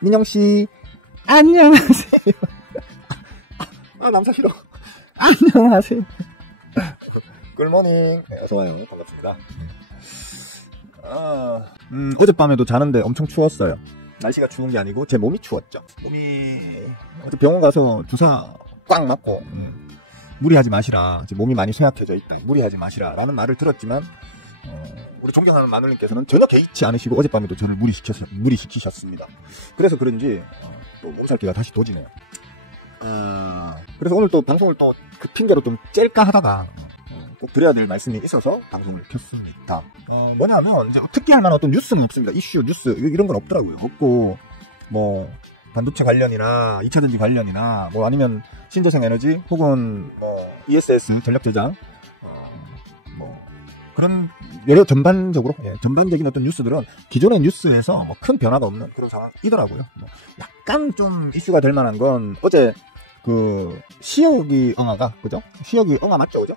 민영씨, 안녕하세요. 남자 싫어. 안녕하세요. 굿모닝. 어서와요. 반갑습니다. 어젯밤에도 자는데 엄청 추웠어요. 날씨가 추운 게 아니고 제 몸이 추웠죠. 어제 병원 가서 주사 꽉 맞고 무리하지 마시라. 몸이 많이 쇠약해져 있다. 무리하지 마시라 라는 말을 들었지만 우리 존경하는 마눌님께서는 전혀 개의치 않으시고 어젯밤에도 저를 무리시키셨습니다. 그래서 그런지 또 몸살기가 다시 도지네요. 그래서 오늘 또 방송을 또 그 핑계로 좀 짤까 하다가 꼭 드려야 될 말씀이 있어서 방송을 켰습니다. 뭐냐면 이제 특기할 만한 어떤 뉴스는 없습니다. 이슈, 뉴스 이런 건 없더라고요. 없고 뭐 반도체 관련이나 2차전지 관련이나 뭐 아니면 신재생 에너지 혹은 뭐 ESS 전력 제장 뭐 그런 여러 전반적으로 전반적인 어떤 뉴스들은 기존의 뉴스에서 뭐 큰 변화가 없는 그런 상황이더라고요. 뭐 약간 좀 이슈가 될 만한 건 어제 그 시역이 응아가 그죠? 시역이 응아 맞죠, 그죠?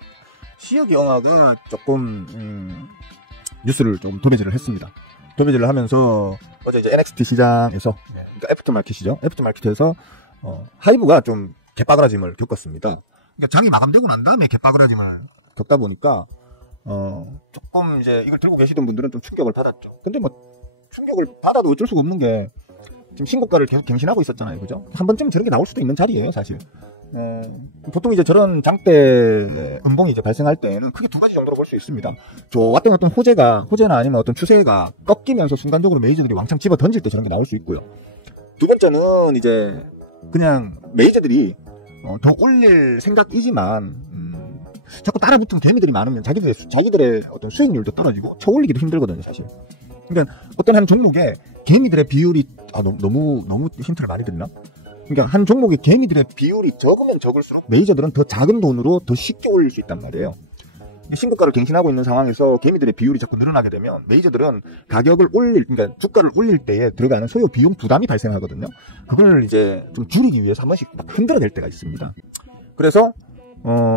시역이 응아가 조금 뉴스를 좀 도배질을 했습니다. 도배질을 하면서 어제 이제 NXT 시장에서 그러니까 애프터마켓이죠. 애프터마켓에서 하이브가 좀 개빠그라짐을 겪었습니다. 그러니까 장이 마감되고 난 다음에 개빠그라짐을 겪다 보니까 조금 이제 이걸 들고 계시던 분들은 좀 충격을 받았죠. 근데 뭐 충격을 받아도 어쩔 수가 없는 게 지금 신고가를 계속 갱신하고 있었잖아요, 그죠? 한 번쯤 저런 게 나올 수도 있는 자리예요, 사실. 보통 이제 저런 장대 음봉이 이제 발생할 때에는 크게 두 가지 정도로 볼 수 있습니다. 좋았던 어떤 호재나 아니면 어떤 추세가 꺾이면서 순간적으로 메이저들이 왕창 집어 던질 때 저런 게 나올 수 있고요. 두 번째는 이제 그냥 메이저들이 더 올릴 생각이지만 자꾸 따라붙은 개미들이 많으면 자기들의 어떤 수익률도 떨어지고 쳐올리기도 힘들거든요, 사실. 그러니까 어떤 한 종목에 개미들의 비율이 너무 힌트를 많이 듣나? 그러니까 한 종목의 개미들의 비율이 적으면 적을수록 메이저들은 더 작은 돈으로 더 쉽게 올릴 수 있단 말이에요. 신고가를 갱신하고 있는 상황에서 개미들의 비율이 자꾸 늘어나게 되면 메이저들은 가격을 그러니까 주가를 올릴 때에 들어가는 소요 비용 부담이 발생하거든요. 그걸 이제 좀 줄이기 위해서 한 번씩 막 흔들어낼 때가 있습니다. 그래서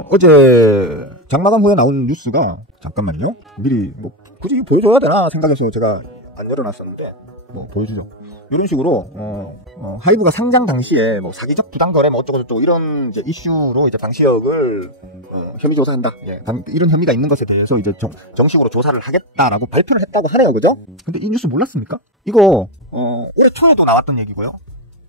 어제 장마감 후에 나온 뉴스가 잠깐만요. 미리 뭐 굳이 보여줘야 되나 생각해서 제가 안 열어놨었는데 뭐 보여주죠. 이런 식으로 하이브가 상장 당시에 뭐 사기적 부당 거래 뭐 어쩌고저쩌고 이런 이제 이슈로 이제 방시혁을 혐의 조사한다. 이런 혐의가 있는 것에 대해서 이제 정식으로 조사를 하겠다라고 발표를 했다고 하네요, 그죠? 근데 이 뉴스 몰랐습니까? 이거 올해 초에도 나왔던 얘기고요.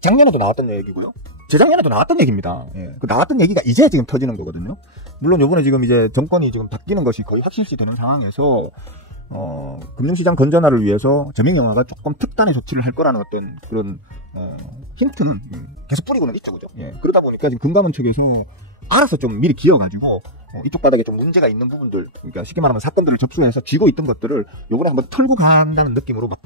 작년에도 나왔던 얘기고요. 재작년에도 나왔던 얘기입니다. 그 나왔던 얘기가 이제 지금 터지는 거거든요. 물론 요번에 지금 이제 정권이 지금 바뀌는 것이 거의 확실시 되는 상황에서 금융시장 건전화를 위해서 저명영화가 조금 특단의 조치를 할 거라는 어떤 그런 힌트는 계속 뿌리고는 있죠, 그죠? 그러다 보니까 지금 금감원 측에서 알아서 좀 미리 기어가지고 이쪽 바닥에 좀 문제가 있는 부분들, 그러니까 쉽게 말하면 사건들을 접수해서 쥐고 있던 것들을 요번에 한번 털고 간다는 느낌으로 막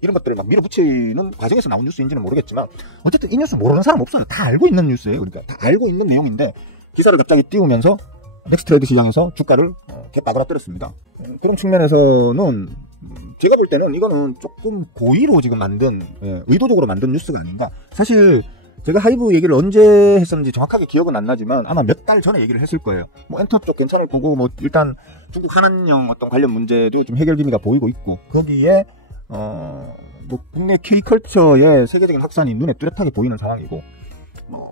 이런 것들을 막 밀어붙이는 과정에서 나온 뉴스인지는 모르겠지만 어쨌든 이 뉴스 모르는 사람 없어요. 다 알고 있는 뉴스예요. 그러니까 다 알고 있는 내용인데 기사를 갑자기 띄우면서 넥스트레이드 시장에서 주가를 개빠그라뜨렸습니다. 그런 측면에서는 제가 볼 때는 이거는 조금 고의로 지금 만든 의도적으로 만든 뉴스가 아닌가. 사실 제가 하이브 얘기를 언제 했었는지 정확하게 기억은 안 나지만 아마 몇 달 전에 얘기를 했을 거예요. 뭐 엔터 쪽 괜찮을 거고 뭐 일단 중국 한한령 어떤 관련 문제도 좀 해결 기미가 보이고 있고 거기에 뭐 국내 K컬처의 세계적인 확산이 눈에 뚜렷하게 보이는 상황이고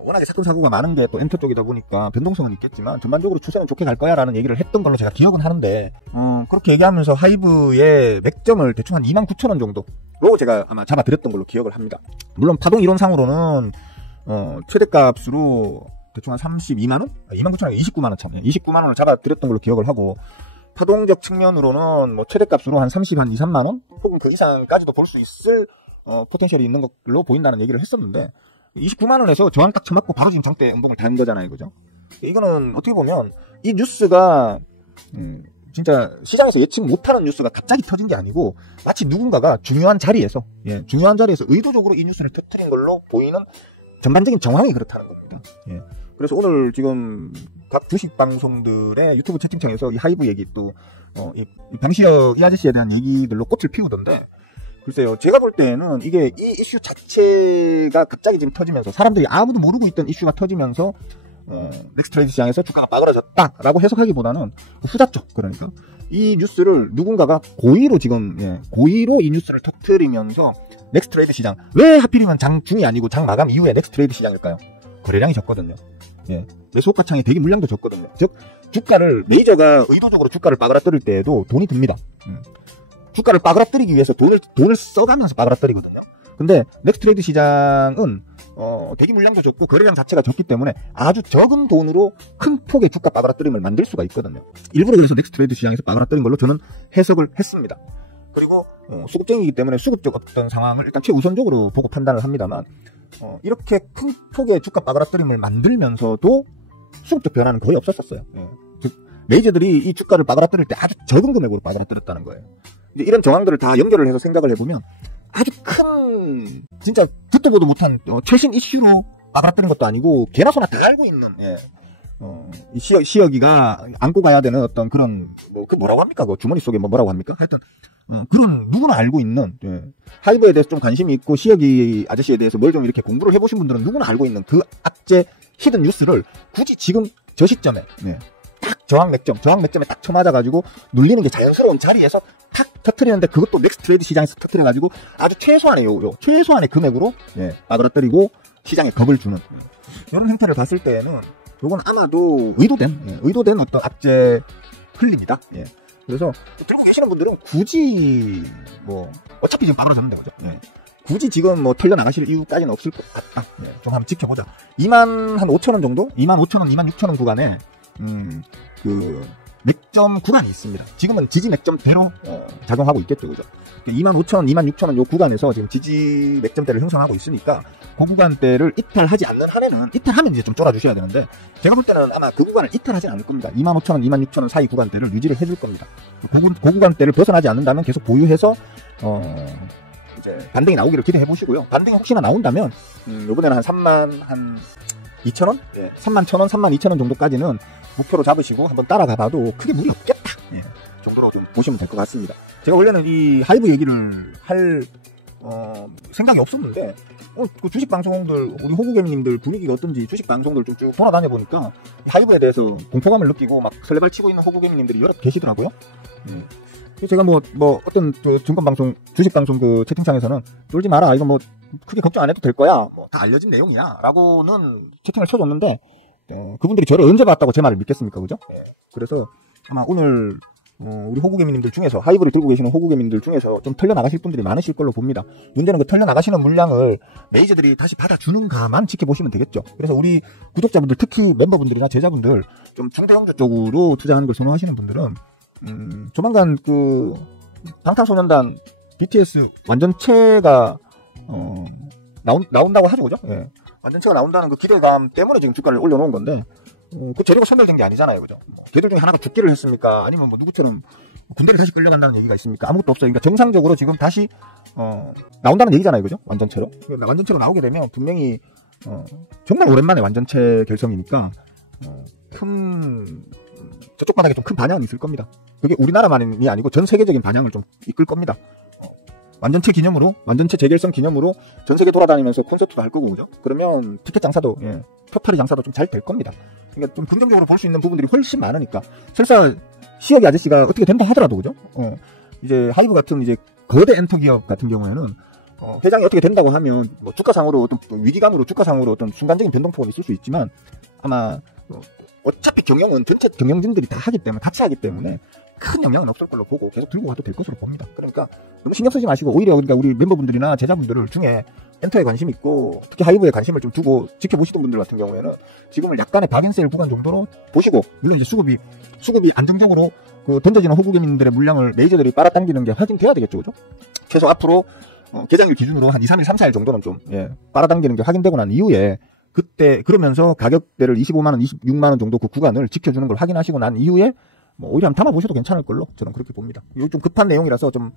워낙에 사건 사고가 많은 게 또 엔터 쪽이다 보니까 변동성은 있겠지만 전반적으로 추세는 좋게 갈 거야 라는 얘기를 했던 걸로 제가 기억은 하는데 그렇게 얘기하면서 하이브의 맥점을 대충 한 29,000원 정도로 제가 아마 잡아드렸던 걸로 기억을 합니다. 물론 파동 이론상으로는 최대값으로 대충 한 32만원? 29,000원, 29만원 참 29만원을 잡아드렸던 걸로 기억을 하고 파동적 측면으로는 뭐 최대값으로 한 2, 3만원? 혹은 그 이상까지도 볼 수 있을 포텐셜이 있는 걸로 보인다는 얘기를 했었는데 29만원에서 저항 딱 쳐맞고 바로 지금 장대 음봉을 단 거잖아요, 그죠? 이거는 어떻게 보면 이 뉴스가 진짜 시장에서 예측 못하는 뉴스가 갑자기 터진 게 아니고 마치 누군가가 중요한 자리에서 의도적으로 이 뉴스를 터뜨린 걸로 보이는 전반적인 정황이 그렇다는 겁니다. 그래서 오늘 지금 각 주식 방송들의 유튜브 채팅창에서 이 하이브 얘기 또 이 방시혁 이 아저씨에 대한 얘기들로 꽃을 피우던데 글쎄요, 제가 볼 때는 이게 이 이슈 자체가 갑자기 지금 터지면서 사람들이 아무도 모르고 있던 이슈가 터지면서 넥스트레이드 시장에서 주가가 빠그라졌다라고 해석하기보다는 후자죠. 그러니까 이 뉴스를 누군가가 고의로 지금 고의로 이 뉴스를 터뜨리면서 넥스트레이드 시장, 왜 하필이면 장중이 아니고 장 마감 이후에 넥스트레이드 시장일까요? 거래량이 적거든요. 매수 호가창에 대기 물량도 적거든요. 즉 주가를 메이저가 의도적으로 주가를 빠그라뜨릴 때에도 돈이 듭니다. 주가를 빠그라뜨리기 위해서 돈을 써가면서 빠그라뜨리거든요. 근데 넥스트레이드 시장은 대기 물량도 적고 거래량 자체가 적기 때문에 아주 적은 돈으로 큰 폭의 주가 빠그라뜨림을 만들 수가 있거든요. 일부러 그래서 넥스트레이드 시장에서 빠그라뜨린 걸로 저는 해석을 했습니다. 그리고 수급쟁이기 때문에 수급적 어떤 상황을 일단 최우선적으로 보고 판단을 합니다만 이렇게 큰 폭의 주가 빠그라뜨림을 만들면서도 수급적 변화는 거의 없었었어요. 즉 메이저들이 이 주가를 빠그라뜨릴 때 아주 적은 금액으로 빠그라뜨렸다는 거예요. 이제 이런 정황들을 다 연결을 해서 생각을 해보면 아주 큰 진짜 듣도 보도 못한 최신 이슈로 빠그라뜨린 것도 아니고 개나 소나 다 알고 있는 이 시어기가 안고 가야 되는 어떤 그런 그 뭐라고 합니까? 그 주머니 속에 뭐라고 합니까? 하여튼 그런 누구나 알고 있는 하이브에 대해서 좀 관심이 있고 시어기 아저씨에 대해서 뭘 좀 이렇게 공부를 해보신 분들은 누구나 알고 있는 그 악재 히든 뉴스를 굳이 지금 저 시점에 딱 저항 맥점에 딱 쳐맞아가지고 눌리는 게 자연스러운 자리에서 탁 터트리는데 그것도 넥스트레이드 시장에서 터트려가지고 아주 최소한의 최소한의 금액으로 빠그라뜨리고 시장에 겁을 주는 이런 행태를 봤을 때에는 이건 아마도 의도된 어떤 악재 흘립니다. 그래서 들고 계시는 분들은 굳이 어차피 지금 빠그라졌는데 거죠. 굳이 지금 털려 나가실 이유까지는 없을 것 같다. 좀 한번 지켜보자. 25,000원 정도? 25,000원, 26,000원 구간에 그 맥점 구간이 있습니다. 지금은 지지 맥점대로 작용하고 있겠죠, 그죠? 25,000원, 26,000원 요 구간에서 지금 지지 맥점대를 형성하고 있으니까 그 구간대를 이탈하지 않는 한에는 이탈하면 이제 좀 쫄아주셔야 되는데 제가 볼 때는 아마 그 구간을 이탈하진 않을 겁니다. 25,000원, 26,000원 사이 구간대를 유지를 해줄 겁니다. 그 구간대를 벗어나지 않는다면 계속 보유해서 이제 반등이 나오기를 기대해 보시고요. 반등이 혹시나 나온다면 요번에는 한 32,000원? 31,000원, 32,000원 정도까지는 목표로 잡으시고 한번 따라가 봐도 크게 무리 없겠다 정도로 좀 보시면 될 것 같습니다. 제가 원래는 이 하이브 얘기를 할 생각이 없었는데 그 주식 방송들 우리 호구개미님들 분위기가 어떤지 주식 방송들 좀 쭉 돌아다녀 보니까 하이브에 대해서 공포감을 느끼고 막 설레발 치고 있는 호구개미님들이 여러 계시더라고요. 제가 어떤 그 증권방송 주식방송 그 채팅창에서는 쫄지 마라, 이거 크게 걱정 안 해도 될 거야, 다 알려진 내용이야 라고는 채팅을 쳐줬는데 그분들이 저를 언제 봤다고 제 말을 믿겠습니까, 그죠? 그래서 아마 오늘 우리 호구개미님들 중에서 하이브를 들고 계시는 호구개미님들 중에서 좀 털려나가실 분들이 많으실 걸로 봅니다. 문제는 그 털려나가시는 물량을 메이저들이 다시 받아주는가만 지켜보시면 되겠죠. 그래서 우리 구독자분들, 특히 멤버분들이나 제자분들 좀 중대형주 쪽으로 투자하는 걸 선호하시는 분들은 조만간 그 방탄소년단 BTS 완전체가 나온다고 하죠, 그죠? 완전체가 나온다는 그 기대감 때문에 지금 주가를 올려놓은 건데 그 재료가 선별된 게 아니잖아요, 그죠? 걔들 중에 하나가 죽기를 했습니까? 아니면 누구처럼 군대를 다시 끌려간다는 얘기가 있습니까? 아무것도 없어요. 그러니까 정상적으로 지금 다시 나온다는 얘기잖아요, 그죠? 완전체로. 완전체로 나오게 되면 분명히 정말 오랜만에 완전체 결성이니까 저쪽 바닥에 좀 큰 반향이 있을 겁니다. 그게 우리나라만이 아니고 전 세계적인 반향을 좀 이끌 겁니다. 완전체 기념으로, 완전체 재결성 기념으로 전 세계 돌아다니면서 콘서트도 할 거고, 그죠? 그러면 티켓 장사도, 터터리 장사도 좀 잘 될 겁니다. 그러니까 좀 긍정적으로 볼 수 있는 부분들이 훨씬 많으니까. 설사 시어기 아저씨가 어떻게 된다 하더라도, 그죠? 이제 하이브 같은 이제 거대 엔터 기업 같은 경우에는 회장이 어떻게 된다고 하면 주가상으로 어떤 위기감으로 주가상으로 어떤 순간적인 변동폭은 있을 수 있지만 아마 어차피 경영은 전체 경영진들이 다 하기 때문에 같이 하기 때문에 큰 영향은 없을 걸로 보고 계속 들고 가도 될 것으로 봅니다. 그러니까 너무 신경 쓰지 마시고 오히려 그러니까 우리 멤버분들이나 제자분들 중에 엔터에 관심 있고 특히 하이브에 관심을 좀 두고 지켜보시던 분들 같은 경우에는 지금을 약간의 박앤셀 구간 정도로 보시고, 물론 이제 수급이 안정적으로 그 던져지는 호구개미님들의 물량을 메이저들이 빨아당기는 게 확인돼야 되겠죠, 그죠? 최소 앞으로 개장일 기준으로 한 2, 3일, 3, 4일 정도는 좀 빨아당기는 게 확인되고 난 이후에 그때 그러면서 가격대를 25만원, 26만원 정도 그 구간을 지켜주는 걸 확인하시고 난 이후에 오히려 한번 담아보셔도 괜찮을 걸로 저는 그렇게 봅니다. 이거 좀 급한 내용이라서 좀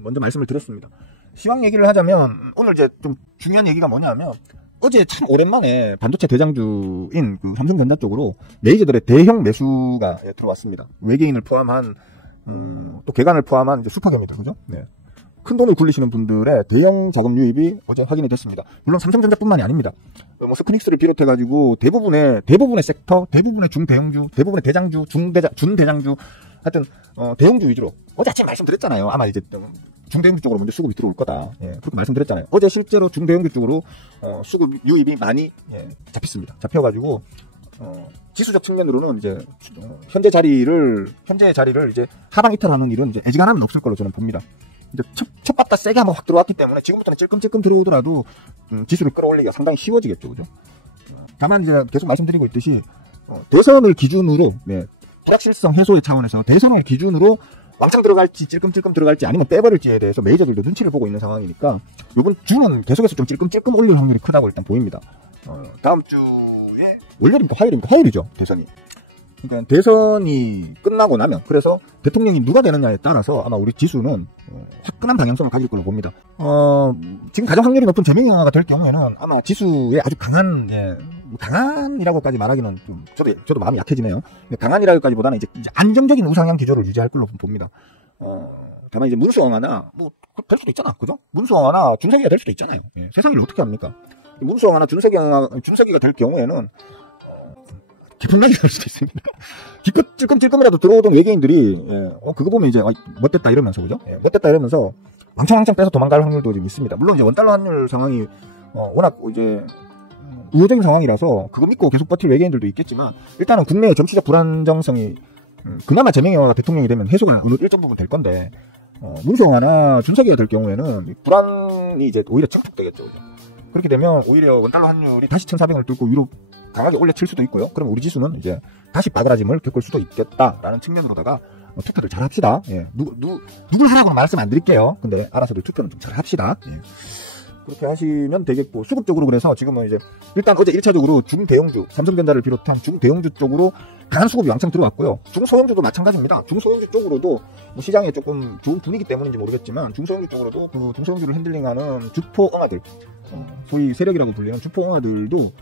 먼저 말씀을 드렸습니다. 시황 얘기를 하자면 오늘 이제 좀 중요한 얘기가 뭐냐면 어제 참 오랜만에 반도체 대장주인 그 삼성전자 쪽으로 메이저들의 대형 매수가 들어왔습니다. 외계인을 포함한 또 개간을 포함한 이제 슈퍼개미들, 그죠? 큰 돈을 굴리시는 분들의 대형 자금 유입이 어제 확인이 됐습니다. 물론 삼성전자뿐만이 아닙니다. 뭐 스크닉스를 비롯해가지고 대부분의 섹터, 대부분의 중대형주, 대부분의 대장주, 준대장주, 하여튼 대형주 위주로 어제 아침 말씀드렸잖아요. 아마 이제 중대형주 쪽으로 먼저 수급이 들어올 거다. 예, 그렇게 말씀드렸잖아요. 어제 실제로 중대형주 쪽으로 수급 유입이 많이 잡혔습니다. 잡혀가지고 지수적 측면으로는 이제 현재 자리를 이제 하방 이탈하는 일은 이제 애지간하면 없을 걸로 저는 봅니다. 이제 첫 바다 세게 한번 확 들어왔기 때문에 지금부터는 찔끔찔끔 들어오더라도 지수를 끌어올리기가 상당히 쉬워지겠죠, 그죠? 다만 이제 계속 말씀드리고 있듯이 대선을 기준으로 불확실성 해소의 차원에서 대선을 기준으로 왕창 들어갈지 찔끔찔끔 들어갈지 아니면 빼버릴지에 대해서 메이저들도 눈치를 보고 있는 상황이니까 이번 주는 계속해서 좀 찔끔찔끔 올릴 확률이 크다고 일단 보입니다. 다음 주에 월요일입니까 화요일입니까? 화요일이죠, 대선이. 그러니까 대선이 끝나고 나면 그래서 대통령이 누가 되느냐에 따라서 아마 우리 지수는 화끈한 방향성을 가질 걸로 봅니다. 지금 가장 확률이 높은 재명이가 될 경우에는 아마 지수에 아주 강한이라고까지 말하기는 좀 저도 마음이 약해지네요. 강한이라고까지보다는 이제 안정적인 우상향 기조를 유지할 걸로 봅니다. 다만 이제 문수엉화나 뭐 될 수도 있잖아, 그죠? 문수엉화나 준세기가 될 수도 있잖아요. 예, 세상을 어떻게 합니까? 문수엉화나 준세기가 될 경우에는 기쁜날이 될 수도 있습니다. 기껏 찔끔찔끔이라도 들어오던 외계인들이 그거 보면 이제 못됐다 이러면서, 그죠? 못됐다 이러면서 왕창 빼서 도망갈 확률도 좀 있습니다. 물론 이제 원달러 환율 상황이 워낙 이제 우호적인 상황이라서 그거 믿고 계속 버틸 외계인들도 있겠지만 일단은 국내의 정치적 불안정성이 그나마 재명이가 대통령이 되면 해소가 일정 부분 될 건데 문수엉화나 준석이가 될 경우에는 불안이 이제 오히려 증폭되겠죠. 그렇게 되면 오히려 원달러 환율이 다시 1,400을 뚫고 위로 강하게 올려칠 수도 있고요. 그럼 우리 지수는 이제 다시 바그라짐을 겪을 수도 있겠다라는 측면으로다가 투표를 잘 합시다. 예. 누굴 하라고는 말씀 안 드릴게요. 근데 알아서들 투표는 좀 잘 합시다. 예. 그렇게 하시면 되겠고, 수급적으로 그래서 지금은 이제 일단 어제 1차적으로 중대형주, 삼성전자를 비롯한 중대형주 쪽으로 강한 수급이 왕창 들어왔고요. 중소형주도 마찬가지입니다. 중소형주 쪽으로도 뭐 시장에 조금 좋은 분위기 때문인지 모르겠지만 중소형주 쪽으로도 그 중소형주를 핸들링하는 주포엉아들, 소위 세력이라고 불리는 주포엉아들도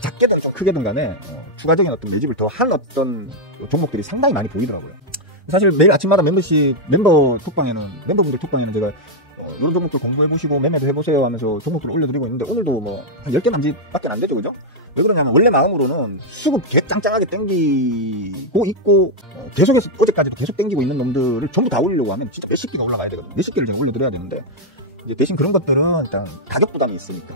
작게든 좀 크게든 간에 추가적인 어떤 매집을 더 한 어떤 종목들이 상당히 많이 보이더라고요. 사실 매일 아침마다 멤버분들 톡방에는 제가 이런 종목들 공부해보시고 매매도 해보세요 하면서 종목들을 올려드리고 있는데 오늘도 뭐 한 10개 남짓밖에 안 되죠, 그죠? 왜 그러냐면 원래 마음으로는 수급 개 짱짱하게 땡기고 있고 계속해서 어제까지도 계속 땡기고 있는 놈들을 전부 다 올리려고 하면 진짜 몇십 개가 올라가야 되거든요. 몇십 개를 제가 올려드려야 되는데 이제 대신 그런 것들은 일단 가격 부담이 있으니까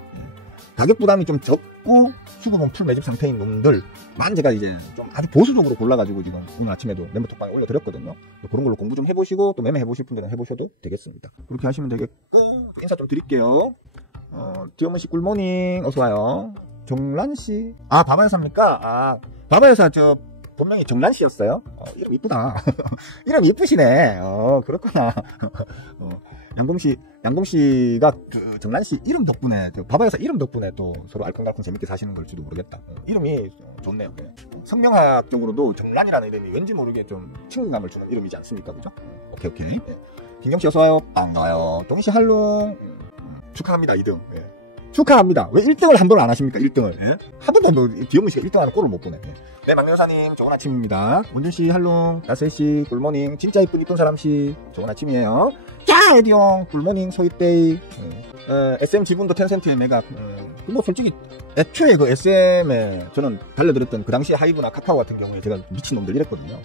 가격 부담이 좀 적고 수급은 풀 매집 상태인 놈들만 제가 이제 좀 아주 보수적으로 골라가지고 지금 오늘 아침에도 멤버 톡방에 올려드렸거든요. 그런 걸로 공부 좀 해보시고 또 매매 해보실 분들은 해보셔도 되겠습니다. 그렇게 하시면 되겠고, 인사 좀 드릴게요. 디어머씨 꿀모닝 어서와요. 정란씨, 바바여사입니까? 바바여사 본명이 정란씨였어요. 이름 이쁘다. 이름 이쁘시네. 그렇구나. 양봉씨가 정란씨 이름 덕분에, 바바여사 이름 덕분에 또 서로 알콩달콩 재밌게 사시는 걸지도 모르겠다. 이름이 좋네요. 성명학적으로도 정란이라는 이름이 왠지 모르게 좀 친근감을 주는 이름이지 않습니까? 그죠? 오케이. 김경씨 어서와요. 반가워요. 동희씨 할롱. 축하합니다. 2등. 축하합니다. 왜 1등을 한 번 안 하십니까? 1등을. 한 번도 뭐 디어무씨가 1등 하는 꼴을 못 보네. 네, 막내여사님 좋은 아침입니다. 원준씨 할롱, 다슬씨 굿모닝, 진짜 이쁜 사람씨 좋은 아침이에요. 자, 에디형 굿모닝, 소이데이. SM 지분도 텐센트에 매각. 뭐 솔직히 애초에 그 SM에 저는 달려들었던 그 당시 하이브나 카카오 같은 경우에 제가 미친놈들 이랬거든요.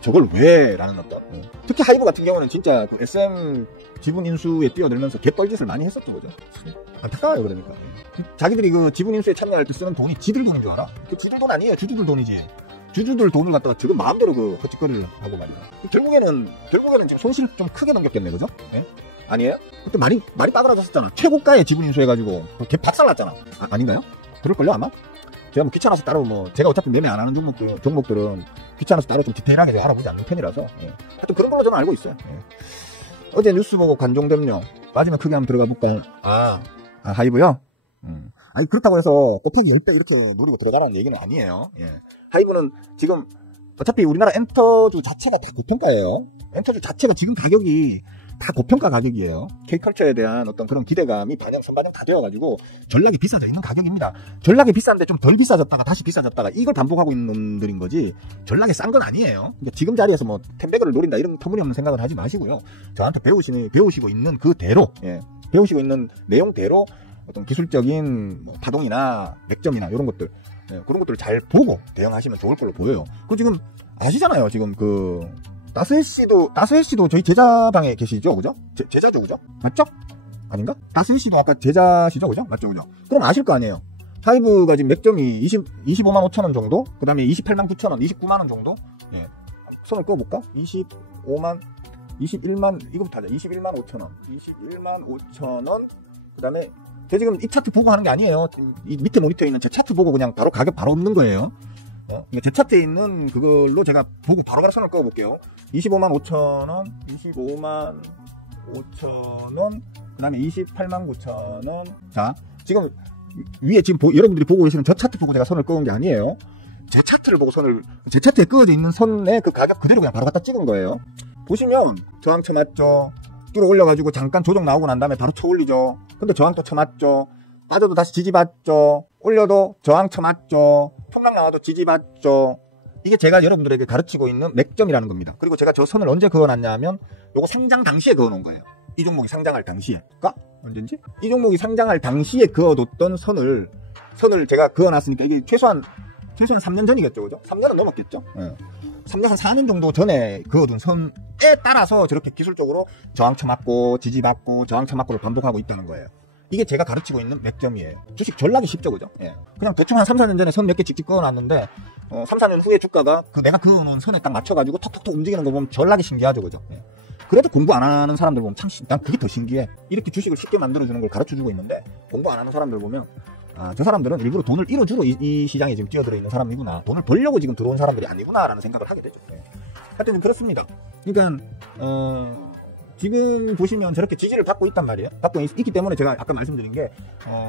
저걸 왜? 라는 어떤. 특히 하이브 같은 경우는 진짜 그 SM 지분 인수에 뛰어들면서 개뻘짓을 많이 했었던 거죠. 안타까워요, 그러니까. 자기들이 그 지분 인수에 참여할 때 쓰는 돈이 지들 돈인 줄 알아? 그 지들 돈 아니에요. 주주들 돈이지. 주주들 돈을 갖다가 지금 마음대로 그 헛짓거리를 하고 말이야. 결국에는 지금 손실 좀 크게 넘겼겠네, 그죠? 네? 아니에요? 그때 말이 빠그라졌었잖아. 최고가의 지분 인수해가지고 개 박살났잖아. 아닌가요? 그럴걸요, 아마? 제가 뭐 귀찮아서 따로 제가 어차피 매매 안 하는 종목들은 귀찮아서 따로 좀 디테일하게 알아보지 않는 편이라서. 하여튼 그런 걸로 저는 알고 있어요. 어제 뉴스 보고 관종점령. 마지막 크게 한번 들어가 볼까? 하이브요? 아니, 그렇다고 해서 곱하기 10배 이렇게 누르고 들어가라는 얘기는 아니에요. 하이브는 지금 어차피 우리나라 엔터주 자체가 다 고통가예요. 엔터주 자체가 지금 가격이 다 고평가 가격이에요. K컬처에 대한 어떤 그런 기대감이 선반영 다 되어가지고 전락이 비싸져 있는 가격입니다. 전락이 비싼데 좀 덜 비싸졌다가 다시 비싸졌다가 이걸 반복하고 있는 놈들인 거지 전락이 싼 건 아니에요. 그러니까 지금 자리에서 뭐 텐베그를 노린다 이런 터무니없는 생각을 하지 마시고요. 저한테 배우시고 있는 그대로, 배우시고 있는 내용대로 어떤 기술적인 뭐 파동이나 맥점이나 이런 것들, 그런 것들을 잘 보고 대응하시면 좋을 걸로 보여요. 그 지금 아시잖아요. 지금 다스헬씨도 저희 제자방에 계시죠? 그죠? 제자죠? 그죠? 맞죠? 아닌가? 다스헬씨도 아까 제자시죠? 그죠? 맞죠? 그죠? 그럼 아실 거 아니에요. 5가 지금 맥점이 25만 5천원 정도? 그 다음에 28만 9천원, 29만원 정도? 예. 선을 꺼볼까? 21만, 이거부터 하자. 21만 5천원. 21만 5천원. 그 다음에, 제가 지금 이 차트 보고 하는 게 아니에요. 이 밑에 모니터에 있는 제 차트 보고 그냥 바로 가격 바로 없는 거예요. 제 차트에 있는 그걸로 제가 보고 바로 선을 꺼볼게요. 25만 5천원, 25만 5천원, 그 다음에 28만 9천원. 자, 지금 위에 지금 여러분들이 보고 계시는 저 차트 보고 제가 선을 꺼은 게 아니에요. 제 차트를 보고 제 차트에 그어져 있는 선에 그 가격 그대로 그냥 바로 갖다 찍은 거예요. 보시면 저항 쳐맞죠. 뚫어 올려가지고 잠깐 조정 나오고 난 다음에 바로 쳐 올리죠. 근데 저항 또 쳐맞죠. 빠져도 다시 지지받죠. 올려도 저항 쳐맞죠. 폭락 나와도 지지받죠. 이게 제가 여러분들에게 가르치고 있는 맥점이라는 겁니다. 그리고 제가 저 선을 언제 그어놨냐 하면 요거 상장 당시에 그어놓은 거예요. 이 종목이 상장할 당시에. 그러니까 언젠지? 이 종목이 상장할 당시에 그어뒀던 선을 제가 그어놨으니까 이게 최소한 3년 전이겠죠. 그죠? 3년은 넘었겠죠? 네. 3년, 한 4년 정도 전에 그어둔 선에 따라서 저렇게 기술적으로 저항 쳐맞고 지지받고 저항 쳐맞고를 반복하고 있다는 거예요. 이게 제가 가르치고 있는 맥점이에요. 주식 전락이 쉽죠, 그죠? 예. 그냥 대충 한 3, 4년 전에 선 몇 개 찍찍 그어놨는데, 3, 4년 후에 주가가 내가 그어놓은 선에 딱 맞춰가지고 톡톡톡 움직이는 거 보면 전락이 신기하죠, 그죠? 예. 그래도 공부 안 하는 사람들 보면 난 그게 더 신기해. 이렇게 주식을 쉽게 만들어주는 걸 가르쳐주고 있는데, 공부 안 하는 사람들 보면, 저 사람들은 일부러 돈을 잃어주러 이 시장에 지금 뛰어들어 있는 사람이구나. 돈을 벌려고 지금 들어온 사람들이 아니구나라는 생각을 하게 되죠. 예. 하여튼 그렇습니다. 그러니까, 지금 보시면 저렇게 지지를 받고 있단 말이에요. 받고 있기 때문에 제가 아까 말씀드린 게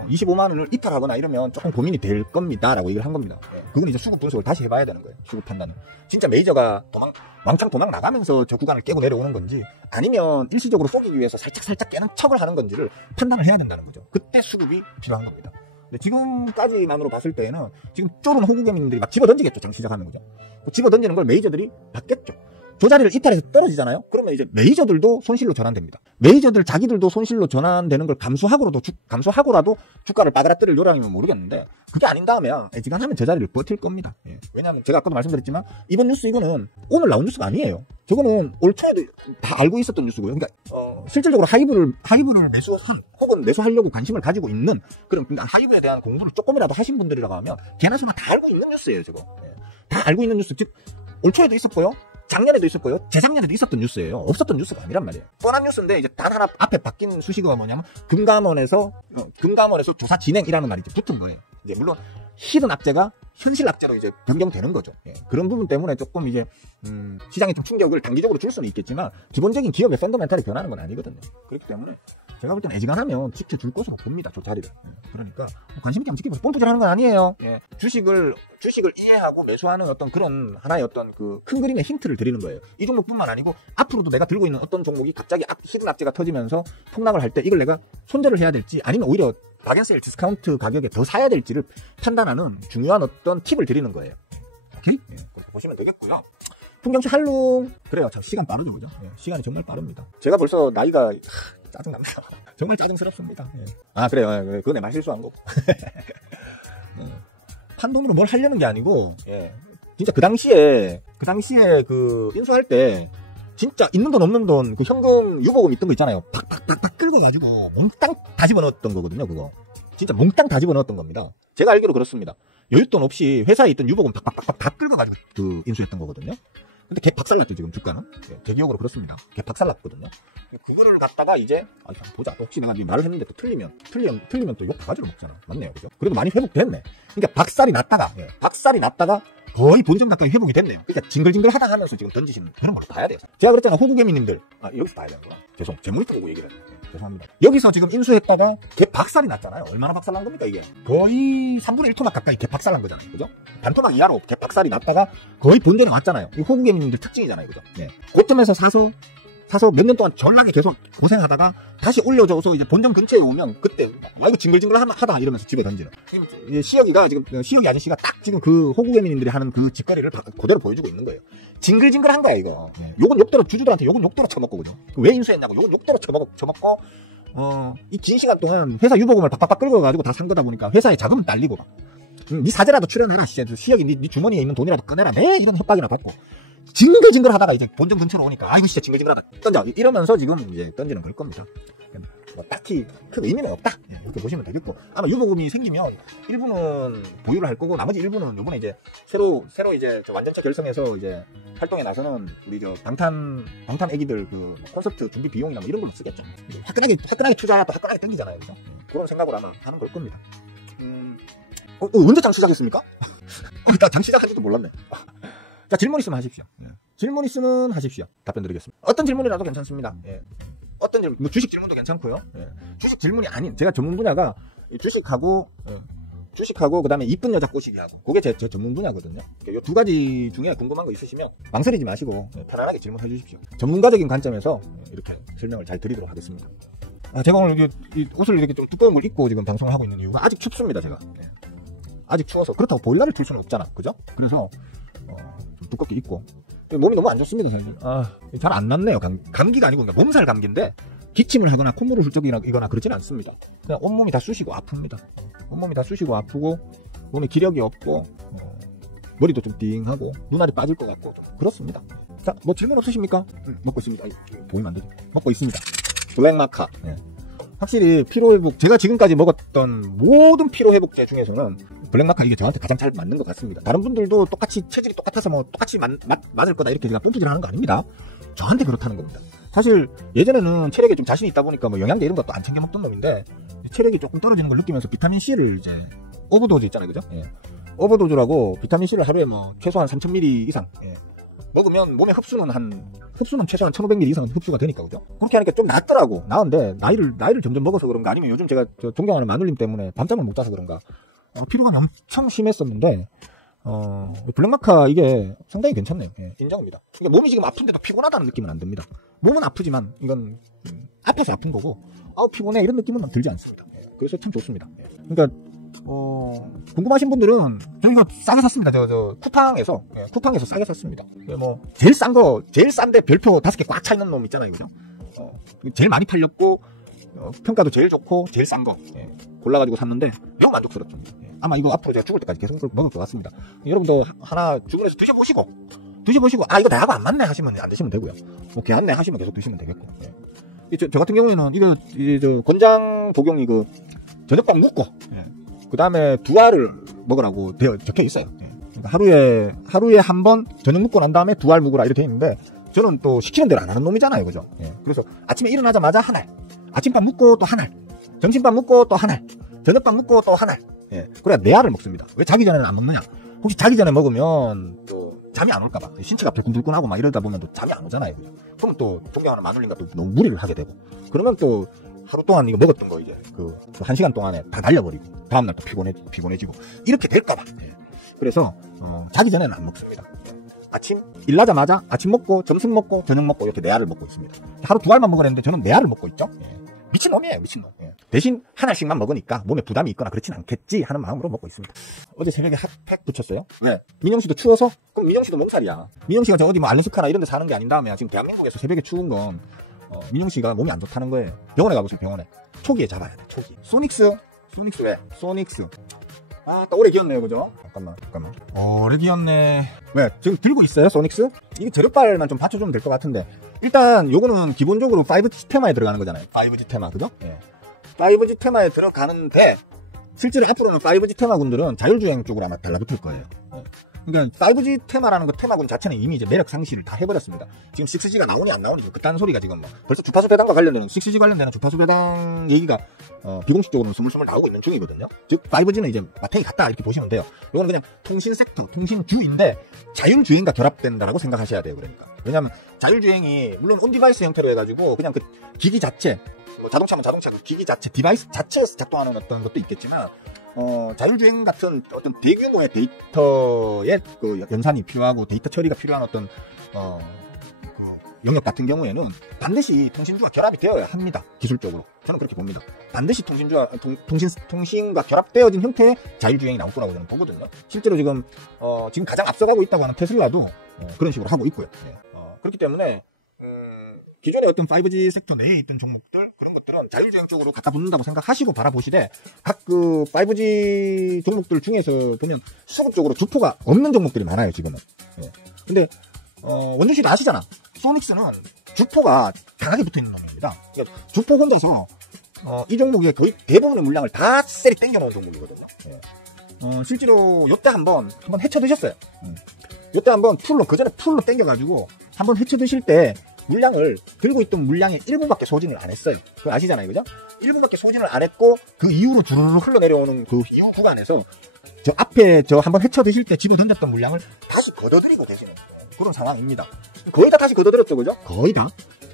25만원을 이탈하거나 이러면 조금 고민이 될 겁니다 라고 얘기를 한 겁니다. 그건 이제 수급 분석을 다시 해봐야 되는 거예요. 수급 판단은. 진짜 메이저가 왕창 도망 나가면서 저 구간을 깨고 내려오는 건지, 아니면 일시적으로 쏘기 위해서 살짝 깨는 척을 하는 건지를 판단을 해야 된다는 거죠. 그때 수급이 필요한 겁니다. 근데 지금까지만으로 봤을 때에는 지금 쫄은 호구개미님들이 막 집어던지겠죠. 장 시작하는 거죠. 집어던지는 걸 메이저들이 받겠죠. 저 자리를 이탈해서 떨어지잖아요. 그러면 이제 메이저들도 손실로 전환됩니다. 메이저들 자기들도 손실로 전환되는 걸 감수하고라도 주가를 빠그라뜨릴 요량이면 모르겠는데, 그게 아닌 다음에 애지간하면 저 자리를 버틸 겁니다. 예. 왜냐하면 제가 아까도 말씀드렸지만 이번 뉴스 이거는 오늘 나온 뉴스가 아니에요. 저거는 올 초에도 다 알고 있었던 뉴스고요. 그러니까 실질적으로 하이브를 매수한 혹은 매수하려고 관심을 가지고 있는 그런 하이브에 대한 공부를 조금이라도 하신 분들이라고 하면 개나 소나 다 알고 있는 뉴스예요. 저거. 예. 다 알고 있는 뉴스. 즉 올 초에도 있었고요. 작년에도 있었고요. 재작년에도 있었던 뉴스예요. 없었던 뉴스가 아니란 말이에요. 뻔한 뉴스인데 이제 단 하나 앞에 바뀐 수식어가 뭐냐면 금감원에서 조사 진행이라는 말이 이제 붙은 거예요. 이제 물론 히든 악재가 현실 악재로 이제 변경되는 거죠. 예. 그런 부분 때문에 조금 이제 시장에 좀 충격을 단기적으로 줄 수는 있겠지만 기본적인 기업의 펀더멘탈이 변하는 건 아니거든요. 그렇기 때문에 제가 볼 때는 애지간하면 지켜줄 것으로 봅니다. 저 자리를. 그러니까 관심 있게 한번 지켜보세요. 뽕뿌질하는 건 아니에요. 예. 주식을 이해하고 매수하는 어떤 그런 하나의 어떤 그 큰 그림의 힌트를 드리는 거예요. 이 종목뿐만 아니고 앞으로도 내가 들고 있는 어떤 종목이 갑자기 히든 악재가 터지면서 폭락을 할 때 이걸 내가 손절을 해야 될지, 아니면 오히려 박앤세일 디스카운트 가격에 더 사야 될지를 판단하는 중요한 어떤 팁을 드리는 거예요. 오케이? 예, 그렇게 보시면 되겠고요. 풍경씨 할롱. 그래요. 참 시간 빠르죠, 그죠? 예, 시간이 정말 빠릅니다. 제가 벌써 나이가 짜증납니다. 정말 짜증스럽습니다. 예. 아, 그래요. 예, 그거 내 말실수한 거고. 판돈으로 뭘 하려는 게 아니고, 예. 진짜 그 당시에 그 인수할 때 진짜 있는 돈 없는 돈 그 현금 유보금 있던 거 있잖아요. 팍팍팍팍 긁어가지고 몽땅 다 집어넣었던 거거든요. 그거 진짜 몽땅 다 집어넣었던 겁니다. 제가 알기로 그렇습니다. 여윳돈 없이 회사에 있던 유보금 팍팍팍팍 다 긁어가지고 그 인수했던 거거든요. 근데 개 박살났죠 지금 주가는. 예, 제 기억으로 그렇습니다. 개 박살났거든요. 그거를 갖다가 이제 보자. 혹시 내가 말을 했는데 또 틀리면 또 욕 바가지로 먹잖아. 맞네요, 그죠? 그래도 많이 회복됐네. 그러니까 박살이 났다가 거의 본전 가까이 회복이 됐네요. 그러니까 징글징글 하다 하면서 지금 던지시는 그런 걸로 봐야 돼요. 제가 그랬잖아, 호구개미님들. 여기서 봐야 되는구나. 제 모니터 보고 얘기를 했네. 죄송합니다. 여기서 지금 인수했다가 개 박살이 났잖아요. 얼마나 박살난 겁니까 이게? 거의 3분의 1토막 가까이 개 박살난 거잖아요, 그죠? 반토막 이하로 개 박살이 났다가 거의 본전에 왔잖아요. 이 호구개미님들 특징이잖아요, 그죠? 네. 고점에서 사서 사서 몇 년 동안 전락에 계속 고생하다가 다시 올려줘서 이제 본점 근처에 오면 그때 와 이거 징글징글하다 이러면서 집에 던지는. 시혁이가 지금 시혁이 아저씨가 딱 지금 그 호구개미님들이 하는 그 짓거리를 그대로 보여주고 있는 거예요. 징글징글한 거야 이거. 요건 욕대로 주주들한테 요건 욕대로 쳐먹고 그죠. 왜 인수했냐고 요건 욕대로 쳐먹고 이 긴 시간 동안 회사 유보금을 박박박 끌어가지고 다 산 거다 보니까 회사에 자금은 딸리고 막. 네 사제라도 출연해라. 시혁이 네 주머니에 있는 돈이라도 꺼내라. 네 이런 협박이나 받고. 징글징글 하다가 이제 본점 근처로 오니까 아이고 진짜 징글징글하다 던져 이러면서 지금 이제 던지는 걸 겁니다. 뭐 딱히 큰 의미는 없다 이렇게 보시면 되겠고 아마 유보금이 생기면 일부는 보유를 할 거고 나머지 일부는 요번에 이제 새로 이제 완전체 결성해서 이제 활동에 나서는 우리 저 방탄 애기들 그 콘서트 준비 비용이나 뭐 이런 걸로 쓰겠죠. 화끈하게 투자하다 또 화끈하게 던지잖아요. 그죠? 그런 생각으로 아마 하는 걸 겁니다. 언제 장 시작했습니까? 나 장 시작한지도 몰랐네. 자, 질문 있으면 하십시오. 질문 있으면 하십시오. 답변 드리겠습니다. 어떤 질문이라도 괜찮습니다. 어떤 질문, 뭐 주식 질문도 괜찮고요. 주식 질문이 아닌, 제가 전문 분야가 주식하고 그 다음에 이쁜 여자 꼬시기하고, 그게 제 전문 분야거든요. 이 두 가지 중에 궁금한 거 있으시면 망설이지 마시고 편안하게 질문해 주십시오. 전문가적인 관점에서 이렇게 설명을 잘 드리도록 하겠습니다. 제가 오늘 이 옷을 이렇게 좀 두꺼운 걸 입고 지금 방송을 하고 있는 이유가 아직 춥습니다, 제가. 아직 추워서. 그렇다고 보일러를 틀 수는 없잖아. 그죠? 그래서, 좀 두껍게 입고. 몸이 너무 안 좋습니다, 사실. 잘 안 낫네요. 감기가 아니고, 그러니까 몸살 감기인데, 기침을 하거나 콧물을 훌쩍이거나 그러지는 않습니다. 그냥 온몸이 다 쑤시고 아픕니다. 온몸이 다 쑤시고 아프고, 몸에 기력이 없고, 머리도 좀 띵하고, 눈알이 빠질 것 같고, 좀 그렇습니다. 자, 뭐 질문 없으십니까? 먹고 있습니다. 보이면 안 되죠. 먹고 있습니다. 블랙마카. 확실히 피로회복, 제가 지금까지 먹었던 모든 피로회복제 중에서는 블랙마카 이게 저한테 가장 잘 맞는 것 같습니다. 다른 분들도 똑같이 체질이 똑같아서 뭐 똑같이 맞을 거다 이렇게 제가 뽐뿌질 하는 거 아닙니다. 저한테 그렇다는 겁니다. 사실 예전에는 체력에 좀 자신이 있다 보니까 뭐 영양제 이런 것도 안 챙겨 먹던 놈인데 체력이 조금 떨어지는 걸 느끼면서 비타민C를 이제 오버도즈 있잖아요. 그죠? 오버도즈라고 비타민C를 하루에 뭐 최소한 3000ml 이상 먹으면 몸에 흡수는 최소한 1500ml 이상 흡수가 되니까 그죠? 그렇게 하니까 좀 낫더라고. 나은데 나이를 점점 먹어서 그런가 아니면 요즘 제가 존경하는 마눌님 때문에 밤잠을 못 자서 그런가 피로감이 엄청 심했었는데 블랙마카 이게 상당히 괜찮네요. 인정합니다. 그러니까 몸이 지금 아픈데도 피곤하다는 느낌은 안 듭니다. 몸은 아프지만 이건 아파서 아픈 거고 피곤해 이런 느낌은 들지 않습니다. 그래서 참 좋습니다. 그러니까 궁금하신 분들은 저 이거 싸게 샀습니다. 저 쿠팡에서 싸게 샀습니다. 뭐 제일 싼데 별표 5개 꽉 차 있는 놈 있잖아요. 그죠? 제일 많이 팔렸고 평가도 제일 좋고 제일 싼 거 골라가지고 샀는데 매우 만족스럽죠. 아마 이거 앞으로 제가 죽을 때까지 계속 먹을 것 같습니다. 여러분도 하나 주문해서 드셔보시고 이거 나하고 안 맞네 하시면 안 드시면 되고요. 뭐 걔안네 하시면 계속 드시면 되겠고. 저 같은 경우에는 이거 권장 복용이 그 저녁밥 먹고 그 다음에 2알을 먹으라고 적혀 있어요. 그러니까 하루에 한 번 저녁 먹고 난 다음에 2알 먹으라 이렇게 돼 있는데 저는 또 시키는 대로 안 하는 놈이잖아요. 그죠? 그래서 아침에 일어나자마자 1알, 아침밥 먹고 또 1알, 점심밥 먹고 또 1알, 저녁밥 먹고 또 1알. 그래야 4알을 먹습니다. 왜 자기 전에는 안 먹느냐? 혹시 자기 전에 먹으면 또 잠이 안 올까봐 신체가 불끈불끈하고 막 이러다 보면 또 잠이 안 오잖아요. 그죠? 그러면 또 존경하는 마눌님과 또 너무 무리를 하게 되고 그러면 또 하루 동안 이거 먹었던 거 이제 그 1시간 동안에 다 날려버리고 다음날 또 피곤해지고 이렇게 될까봐. 그래서 자기 전에는 안 먹습니다. 아침 일나자마자 아침 먹고 점심 먹고 저녁 먹고 이렇게 4알을 먹고 있습니다. 하루 2알만 먹으랬는데 저는 4알을 먹고 있죠. 미친놈이에요, 미친놈. 대신 1알씩만 먹으니까 몸에 부담이 있거나 그렇진 않겠지 하는 마음으로 먹고 있습니다. 어제 새벽에 핫팩 붙였어요. 왜? 민영씨도 추워서? 그럼 민영씨도 몸살이야. 민영씨가 저 어디 뭐 알래스카나 이런 데 사는 게 아닌 다음에 지금 대한민국에서 새벽에 추운 건 민영씨가 몸이 안 좋다는 거예요. 병원에 가보세요, 병원에. 초기에 잡아야 돼, 초기. 소닉스 왜? 소닉스. 또 오래 기었네요, 그죠? 잠깐만. 오래 기었네. 왜? 지금 들고 있어요, 소닉스? 이게 저력발만 좀 받쳐주면 될 것 같은데. 일단, 요거는 기본적으로 5G 테마에 들어가는 거잖아요. 5G 테마, 그죠? 5G 테마에 들어가는데, 실제로 앞으로는 5G 테마군들은 자율주행 쪽으로 아마 달라붙을 거예요. 그러니까 5G 테마라는 거 테마군 자체는 이미 이제 매력 상실을 다 해버렸습니다. 지금 6G가 나오니 안 나오니 그딴 소리가 지금 뭐 벌써 주파수 배당과 관련되는 6G 관련되는 주파수 배당 얘기가 비공식적으로는 스물스물 나오고 있는 중이거든요. 즉 5G는 이제 마탱이 같다 이렇게 보시면 돼요. 이거는 그냥 통신 섹터, 통신주인데 자율주행과 결합된다라고 생각하셔야 돼요. 그러니까 왜냐하면 자율주행이 물론 온디바이스 형태로 해가지고 그냥 그 기기 자체 뭐 자동차면 자동차 그 기기 자체 디바이스 자체에서 작동하는 어떤 것도 있겠지만 자율주행 같은 어떤 대규모의 데이터의 그 연산이 필요하고 데이터 처리가 필요한 어떤 그 영역 같은 경우에는 반드시 통신주와 결합이 되어야 합니다. 기술적으로. 저는 그렇게 봅니다. 반드시 통신과 결합되어진 형태의 자율주행이 나올 거라고 저는 보거든요. 실제로 지금 가장 앞서가고 있다고 하는 테슬라도 그런 식으로 하고 있고요. 네. 그렇기 때문에 기존의 어떤 5G 섹터 내에 있던 종목들, 그런 것들은 자율주행 쪽으로 갖다 붙는다고 생각하시고 바라보시되, 각 그 5G 종목들 중에서 보면 수급적으로 주포가 없는 종목들이 많아요, 지금은. 예. 근데, 원준 씨도 아시잖아. 소닉스는 주포가 강하게 붙어 있는 놈입니다. 그러니까 주포 혼자서, 이 종목의 거의 대부분의 물량을 다 셀이 땡겨놓은 종목이거든요. 예. 실제로, 요때 한번 헤쳐 드셨어요. 요때 한번 그 전에 풀로 땡겨가지고, 한번 헤쳐 드실 때, 물량을 들고 있던 물량의 일부밖에 소진을 안 했어요. 그거 아시잖아요, 그죠? 일부밖에 소진을 안 했고 그 이후로 주르르 흘러내려오는 그 이후 구간에서 저 앞에 한번 헤쳐 드실 때 집어 던졌던 물량을 다시 걷어들이고 계시는 그런 상황입니다. 거의 다 다시 걷어들였죠, 그죠? 거의 다.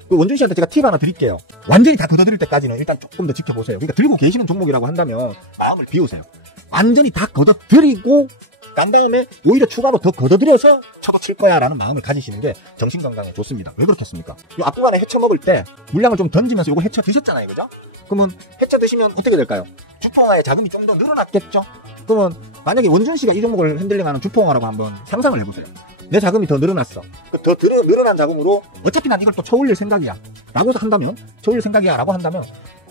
그 원준 씨한테 제가 팁 하나 드릴게요. 완전히 다 걷어들일 때까지는 일단 조금 더 지켜보세요. 그러니까 들고 계시는 종목이라고 한다면 마음을 비우세요. 완전히 다 걷어들이고 난 다음에 오히려 추가로 더 걷어들여서 쳐도 칠 거야 라는 마음을 가지시는 게 정신건강에 좋습니다. 왜 그렇겠습니까? 요 앞구간에 헤쳐 먹을 때 물량을 좀 던지면서 요거 헤쳐 드셨잖아요, 그죠? 그러면 헤쳐 드시면 어떻게 될까요? 주포화의 자금이 좀 더 늘어났겠죠? 그러면 만약에 원준 씨가 이 종목을 핸들링하는 주포화라고 한번 상상을 해보세요. 내 자금이 더 늘어났어. 더 늘어난 자금으로 어차피 난 이걸 또 쳐올릴 생각이야 라고 한다면, 쳐올릴 생각이야 라고 한다면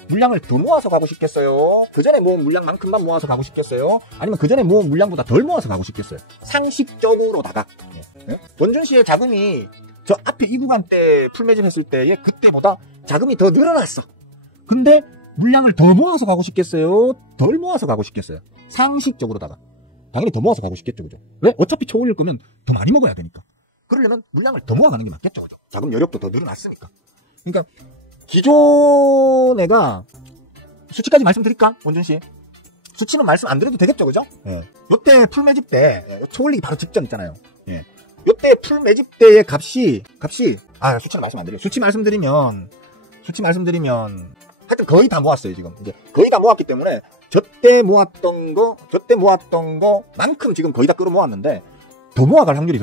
물량을 더 모아서 가고 싶겠어요? 그 전에 모은 물량만큼만 모아서 가고 싶겠어요? 아니면 그 전에 모은 물량보다 덜 모아서 가고 싶겠어요? 상식적으로다가. 예? 원준 씨의 자금이 저 앞에 이 구간 때 풀매집했을 때의 그때보다 자금이 더 늘어났어. 근데 물량을 더 모아서 가고 싶겠어요? 덜 모아서 가고 싶겠어요? 상식적으로다가. 당연히 더 모아서 가고 싶겠죠, 그죠? 왜? 어차피 쳐 올릴 거면 더 많이 먹어야 되니까. 그러려면 물량을 더 모아가는 게 맞겠죠, 그죠? 자금 여력도 더 늘어났으니까. 그러니까 기존 애가 수치까지 말씀드릴까? 원준씨 수치는 말씀 안 드려도 되겠죠, 그죠? 예. 요때 풀매집 때 초올리기 바로 직전 있잖아요. 예. 요때 풀매집 때의 값이 수치는 말씀 안 드려요. 수치 말씀드리면 하여튼 거의 다 모았어요. 지금 이제 거의 다 모았기 때문에 저때 모았던 거만큼 지금 거의 다 끌어모았는데 더 모아갈 확률이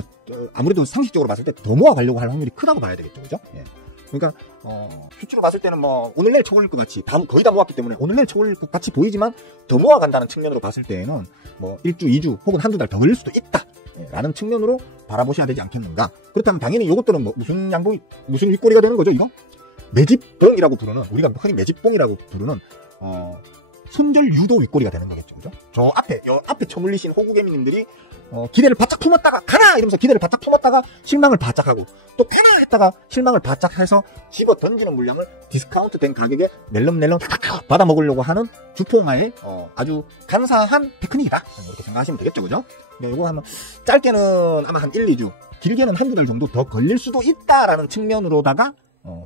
아무래도 상식적으로 봤을 때 더 모아가려고 할 확률이 크다고 봐야 되겠죠, 그죠? 예. 그러니까 수치로 봤을 때는 뭐 오늘 내일 쳐올릴 것 같이 거의 다 모았기 때문에 오늘 내일 쳐올릴 것 같이 보이지만 더 모아간다는 측면으로 봤을 때에는 뭐 1주, 2주 혹은 한두 달 더 걸릴 수도 있다 라는 측면으로 바라보셔야 되지 않겠는가. 그렇다면 당연히 이것들은 뭐 무슨 윗꼬리가 되는 거죠, 이거? 매집봉이라고 부르는, 우리가 흔히 매집봉이라고 부르는 손절 유도 윗꼬리가 되는 거겠죠, 그죠? 저 앞에 쳐물리신 호구개미님들이 기대를 바짝 품었다가 가라 이러면서 기대를 바짝 품었다가 실망을 바짝 하고 또 가라 했다가 실망을 바짝 해서 집어 던지는 물량을 디스카운트 된 가격에 낼름낼름 받아 먹으려고 하는 주포마의 아주 간사한 테크닉이다, 이렇게 생각하시면 되겠죠, 그죠? 네, 이거 하면 짧게는 아마 한 1, 2주, 길게는 한두 달 정도 더 걸릴 수도 있다라는 측면으로다가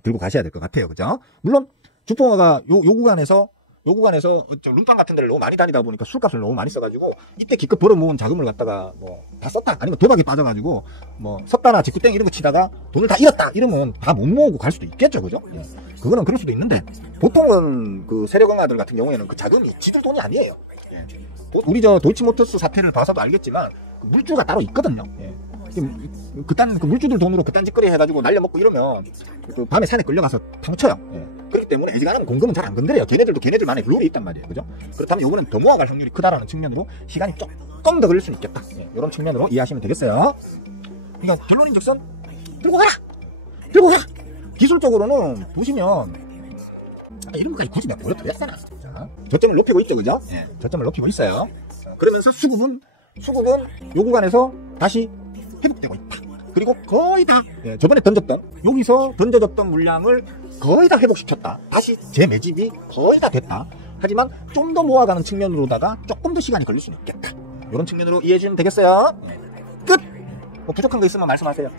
들고 가셔야 될 것 같아요, 그죠? 물론 주포마가 요 구간에서 룸빵 같은 데를 너무 많이 다니다 보니까 술값을 너무 많이 써가지고 이때 기껏 벌어모은 자금을 갖다가 뭐 다 썼다, 아니면 도박에 빠져가지고 뭐 섰다나 직구땡 이런 거 치다가 돈을 다 잃었다 이러면 다 못 모으고 갈 수도 있겠죠, 그죠? 예. 그거는 그럴 수도 있는데 보통은 그 세력강화들 같은 경우에는 그 자금이 지들 돈이 아니에요. 예. 우리 저 도이치모터스 사태를 봐서도 알겠지만 그 물주가 따로 있거든요. 예. 그딴 그 물주들 돈으로 그딴 짓거리 해가지고 날려먹고 이러면 또 밤에 산에 끌려가서 탕쳐요. 예. 그렇기 때문에 애지간하면 공금은 잘 안 건드려요. 걔네들도 걔네들만의 룰이 있단 말이에요, 그죠? 그렇다면 요거는 더 모아갈 확률이 크다라는 측면으로 시간이 조금 더 걸릴 수는 있겠다. 예. 이런 측면으로 이해하시면 되겠어요. 그러니까 결론인즉슨 들고 가라. 기술적으로는 보시면 이런 것까지 굳이 내가 보여드렸잖아. 저점을 높이고 있죠, 그죠? 예. 저점을 높이고 있어요. 그러면서 수급은 요 구간에서 다시 회복되고 있다. 그리고 거의 다 저번에 여기서 던져졌던 물량을 거의 다 회복시켰다. 다시 재매집이 거의 다 됐다. 하지만 좀 더 모아가는 측면으로다가 조금 더 시간이 걸릴 수는 있겠다. 이런 측면으로 이해해 주시면 되겠어요. 끝! 뭐 부족한 거 있으면 말씀하세요.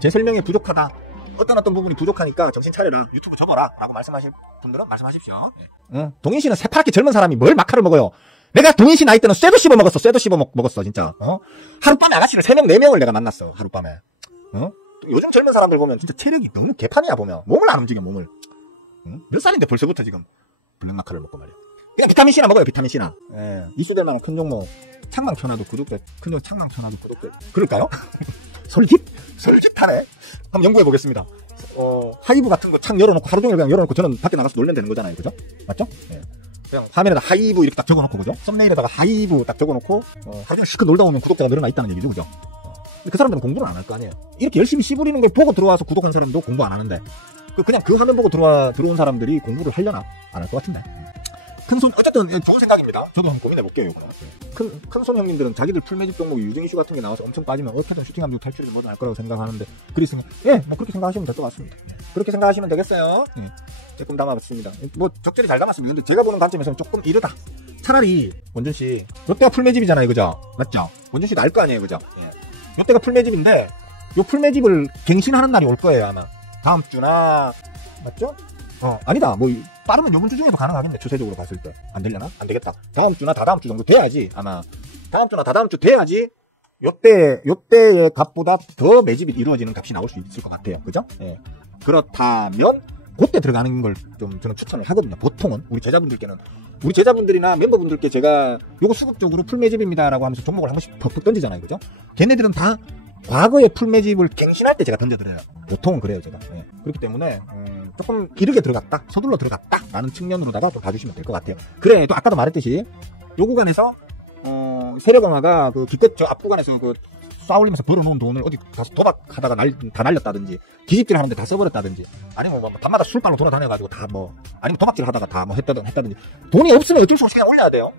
제 설명이 부족하다, 어떤 부분이 부족하니까 정신 차려라, 유튜브 접어라 라고 말씀하실 분들은 말씀하십시오. 동인 씨는 새파랗게 젊은 사람이 뭘 마카를 먹어요. 내가 동인 씨 나이 때는 쇠도 씹어 먹었어 진짜. 하룻밤에 아가씨를 3명 4명을 내가 만났어, 하룻밤에. 요즘 젊은 사람들 보면 진짜 체력이 너무 개판이야. 보면 몸을 안 움직여, 몸을. 몇 살인데 벌써부터 지금 블랙마카를 먹고 말이야. 그냥 비타민C나 먹어요, 비타민C나. 예. 이슈될 만한 큰 종목 창망 천하도 구독돼. 큰 종목 창망 천하도 구독돼. 그럴까요? 솔깃하네. 한번 연구해 보겠습니다. 하이브 같은 거 창 열어놓고 하루 종일 그냥 열어놓고 저는 밖에 나가서 놀면 되는 거잖아요. 그죠? 맞죠? 예. 그냥 화면에다 하이브 이렇게 딱 적어놓고, 그죠? 썸네일에다가 하이브 딱 적어놓고, 하루 종일 실컷 놀다 보면 구독자가 늘어나 있다는 얘기죠. 그죠? 근데 그 사람들은 공부를 안 할 거 아니에요. 이렇게 열심히 씨부리는 걸 보고 들어와서 구독한 사람도 공부 안 하는데, 그냥 그 화면 보고 들어온 사람들이 공부를 하려나? 안 할 것 같은데. 어쨌든 좋은 생각입니다. 저도 한번 고민해볼게요. 큰손 형님들은 자기들 풀매집 종목이 유정 이슈 같은 게 나와서 엄청 빠지면 어떻게든 슈팅하면 탈출이 뭐든 할 거라고 생각하는데, 그랬으면, 예, 뭐 그렇게 생각하시면 될 것 같습니다. 그렇게 생각하시면 되겠어요. 예, 조금 담아봤습니다. 뭐 적절히 잘 담았습니다. 근데 제가 보는 관점에서는 조금 이르다. 차라리 원준씨, 롯데가 풀매집이잖아요. 그죠? 맞죠? 원준씨도 알 거 아니에요. 그죠? 예. 롯데가 풀매집인데 요 풀매집을 갱신하는 날이 올 거예요. 아마 다음 주나, 맞죠? 아니다. 뭐 빠르면 요번 주 중에도 가능하겠네. 추세적으로 봤을 때. 안 되려나? 안 되겠다. 다음 주나 다다음 주 정도 돼야지. 아마 다음 주나 다다음 주 돼야지 요때의 값보다 더 매집이 이루어지는 값이 나올 수 있을 것 같아요. 그죠? 예. 그렇다면 그때 들어가는 걸 좀 저는 추천을 하거든요. 보통은 우리 제자분들이나 멤버분들께 제가 요거 수급적으로 풀매집입니다라고 하면서 종목을 한 번씩 퍽퍽 던지잖아요. 그죠? 걔네들은 다 과거의 풀매집을 갱신할 때 제가 던져드려요. 보통은 그래요, 제가. 예. 그렇기 때문에 조금 이르게 들어갔다, 서둘러 들어갔다 라는 측면으로다가 또 봐주시면 될 것 같아요. 그래, 또 아까도 말했듯이 요 구간에서 세력강화가 그 기껏 저 앞구간에서 그 쏴올리면서 벌어놓은 돈을 어디 가서 도박하다가 다 날렸다든지, 기집질 하는데 다 써버렸다든지, 아니면 뭐 밤마다 술방으로 돌아다녀가지고 다 아니면 도박질 하다가 다 했다든지, 돈이 없으면 어쩔 수 없이 그냥 올려야 돼요.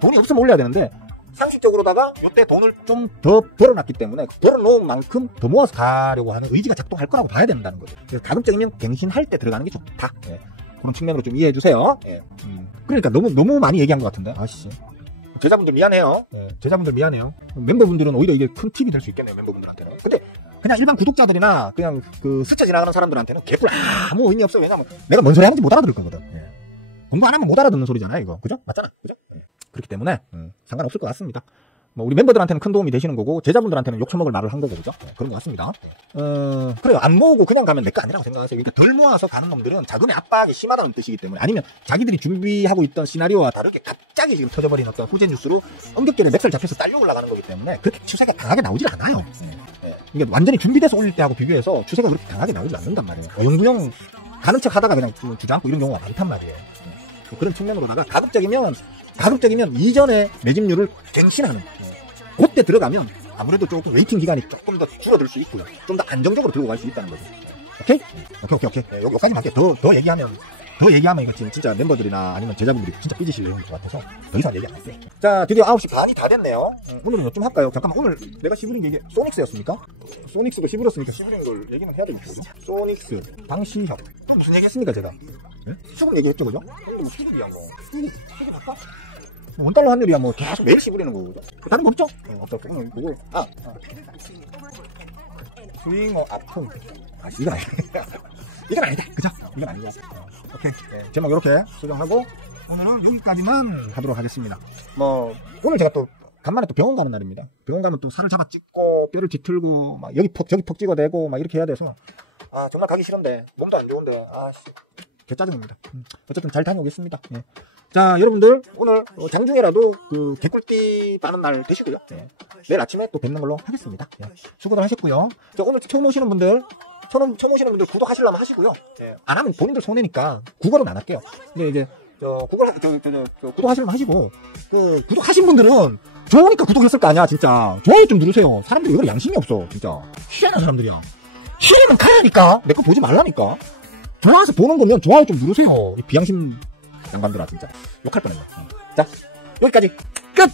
돈이 없으면 올려야 되는데, 상식적으로다가 요때 돈을 좀 더 벌어놨기 때문에 벌어놓은 만큼 더 모아서 가려고 하는 의지가 작동할 거라고 봐야 된다는 거죠. 그래서 가급적이면 갱신할 때 들어가는 게 좋다. 예. 그런 측면으로 좀 이해해 주세요. 예. 그러니까 너무 많이 얘기한 것 같은데. 아씨. 제자분들 미안해요. 예. 제자분들 미안해요. 멤버분들은 오히려 이게 큰 팁이 될 수 있겠네요. 멤버분들한테는. 근데 그냥 일반 구독자들이나 그냥 그 스쳐 지나가는 사람들한테는 개뿔 아무 의미 없어요. 왜냐면 내가 뭔 소리 하는지 못 알아들을 거거든. 예. 공부 안 하면 못 알아듣는 소리잖아요. 이거. 그죠? 맞잖아. 그죠? 예. 그렇기 때문에 상관없을 것 같습니다. 뭐 우리 멤버들한테는 큰 도움이 되시는 거고, 제자분들한테는 욕처먹을 말을 한 거고, 그죠? 네, 그런 것 같습니다. 그래요. 안 모으고 그냥 가면 내 거 아니라고 생각하세요. 그러니까 덜 모아서 가는 놈들은 자금의 압박이 심하다는 뜻이기 때문에, 아니면 자기들이 준비하고 있던 시나리오와 다르게 갑자기 지금 터져버린 어떤 후제 뉴스로 엄격하게 맥설 잡혀서 딸려 올라가는 거기 때문에 그렇게 추세가 강하게 나오질 않아요. 이게 완전히 준비돼서 올릴 때하고 비교해서 추세가 그렇게 강하게 나오지 않는단 말이에요. 어영부영 가는 척 하다가 그냥 주저앉고 이런 경우가 많단 말이에요. 그런 측면으로다가 가급적이면 이전의 매집률을 갱신하는, 그때 들어가면 아무래도 조금 웨이팅 기간이 조금 더 줄어들 수 있고요. 좀 더 안정적으로 들고 갈 수 있다는 거죠. 오케이? 네, 여기까지만 할게요. 더 얘기하면 이거 지금 진짜 멤버들이나 아니면 제자분들이 진짜 삐지실 내용일 것 같아서 더 이상 얘기 안 할게요. 자, 드디어 9시 반이 다 됐네요. 오늘은 좀 할까요? 잠깐만, 오늘 내가 시부린 게 소닉스였습니까? 소닉스가 시부렸으니까 시부린 걸 얘기는 해야 되겠죠. 소닉스, 방시혁. 또 무슨 얘기 했습니까, 제가? 네? 수급 얘기했죠, 그죠? 뭐 수급이야, 뭐. 수급 할까? 원달러 환율이야, 뭐 계속 매일 시부리는 거고. 다른 거 없죠? 없다. 그러면 그거, 스윙어 아픔. 이건 아니다. 이건 아니다. 그죠? 이건 아니고. 오케이. 네, 제목 이렇게 수정하고, 오늘은 여기까지만 하도록 하겠습니다. 뭐, 오늘 제가 또, 간만에 또 병원 가는 날입니다. 병원 가면 또 살을 잡아 찍고, 뼈를 뒤틀고, 막 여기 저기 퍽 찍어대고, 막 이렇게 해야 돼서, 정말 가기 싫은데, 몸도 안 좋은데, 개짜증입니다. 어쨌든 잘 다녀오겠습니다. 예. 자, 여러분들, 오늘 장중에라도 그 개꿀띠 바는 날 되시고요. 예. 내일 아침에 또 뵙는 걸로 하겠습니다. 예. 수고들 하셨고요. 오늘 처음 오시는 분들 구독하시려면 하시고요. 예. 안 하면 본인들 손해니까 구걸은 안 할게요. 근데 이제 구독하시려면 하시고, 구독하신 분들은 좋으니까 구독했을 거 아니야, 진짜. 좋아요 좀 누르세요. 사람들이 이거 양심이 없어, 진짜. 희한한 사람들이야. 희한하면 가야니까. 내 거 보지 말라니까. 좋아서 보는 거면 좋아요 좀 누르세요. 이 비양심 양반들아, 진짜. 욕할 뻔했네. 자, 여기까지 끝!